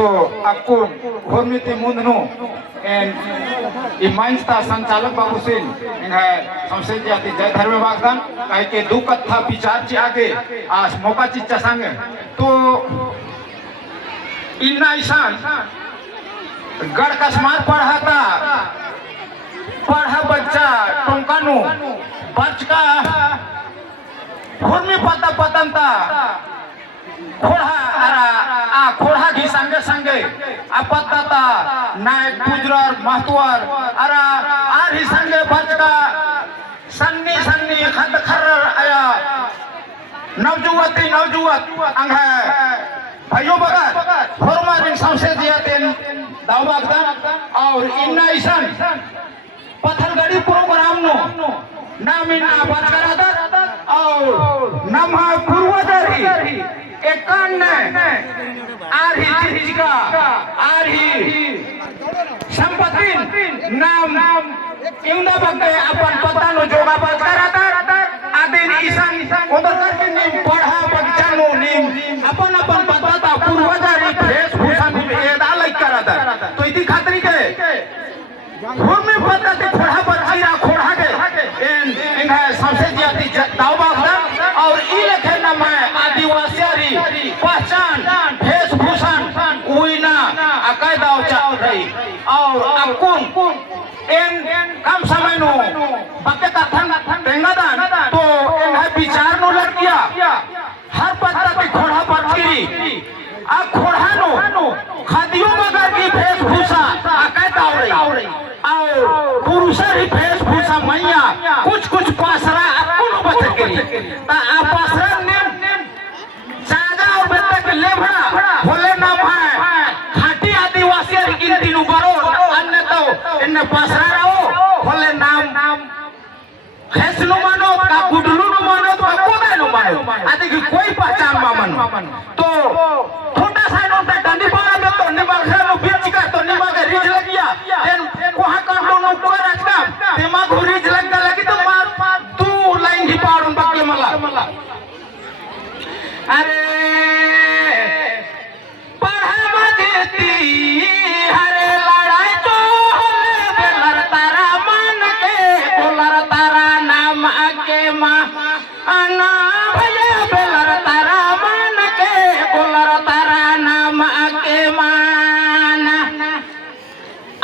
तो aku hormati mundnu and imainsta संचालक बाबू सिंह संशय जाती जय धर्म वागदान कहे के दो कथा विचार ची आगे आज मौका चिच्चा संगे तो इन्ना ईशान गढ़ कसमार पढ़ा बच्चा टोंकानु बचका हुर्मी पता पतंता खोड़ा घी संगे संगे अपत्ता नायक पुजर महतुआर अरा आर ही संगे बचका सन्नी सन्नी खत खर आया नवजुवत अंग भाइयों बगत फॉर्मर संसद दिया तेन दावबागदान और इन्ना ईशान पत्थरगढ़ी प्रोग्राम नो नाम इन्ना बचका और नम पूर्वजरी एकान आरही जिजिका आरही संपत्ति नाम इंदा बगते अपन पता नो जोगा बचका आदिन ईशान उधर करके नीम पढ़ा बगचानो नीम अपन पता ता पूर्वजरी भेष भूषण एदा लाइक कराता तो इति खातरी के भूमि पता ते खोड़ा बचीरा खोड़ा के इन सबसे जाति दावबागदा और ई लखे न मैं आदिवासी पहचान वेशभूषण उइना अकाय दाव चाव रही और अकुन इन कम समय नो बके कथन तेंगादान तो इन विचार नो लड़किया हर पत्ता के खोड़ा बचीरी आ खोड़ा नो खादियों मगर की वेशभूषा अकाय दाव रही और पुरुषरी वेशभूषा मैया कुछ पासरा अकुन बच के ता आ पासरा ने जागा और बेटा के लेभड़ा होले नाम है खाटी आदिवासी की तीनों बरो अन्य तो इन पासरा रहो होले नाम हेसनु मानो का गुडलू नु मानो का कोदा नु मानो आदि की कोई पहचान मामन तो छोटा सा नो डंडी पाड़ा में तो निमल नो बीच का तो निमा के रिज लगिया वहां का नो को रास्ता दिमाग रिज लगी तो मार तू लाइन ही पाड़न बकले मला अरे पढ़ा मजेती हरे लड़ाई तो बेलर तारा मान के बोलर तारा नाम आके मां अना भैया बेलर तारा मान के बोलर तारा नाम आके माना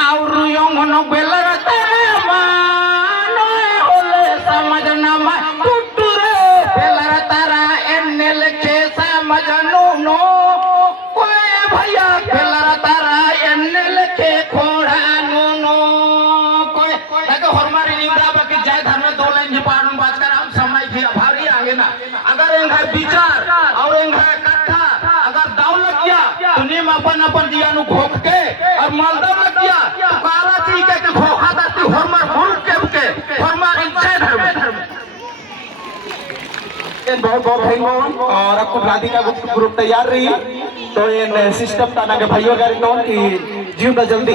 और योंगनो बेलर तारा मानो होले समझना मा टुटुरे बेलर तारा एनेल के समझनो नो कोई भैया बेलर तारा एनेल के खोड़ा नो कोई लगे हरमारी निंदा बाकी जय धर्म दो लाइन जी पाड़न बात कर हम समय की आभारी आगे ना अगर इनका विचार और इनका कथा अगर दाव लग गया तो निम अपन दिया नु घोक के और मालदम लग गया तो काला ची के घोखा दाती हरमार मुल्क के हरमार जय धर्म इन बहुत भाई और आपको राधिका ग्रुप तैयार रही तो इन सिस्टम ताना के भाइयों गारी तो कि जीव जल्दी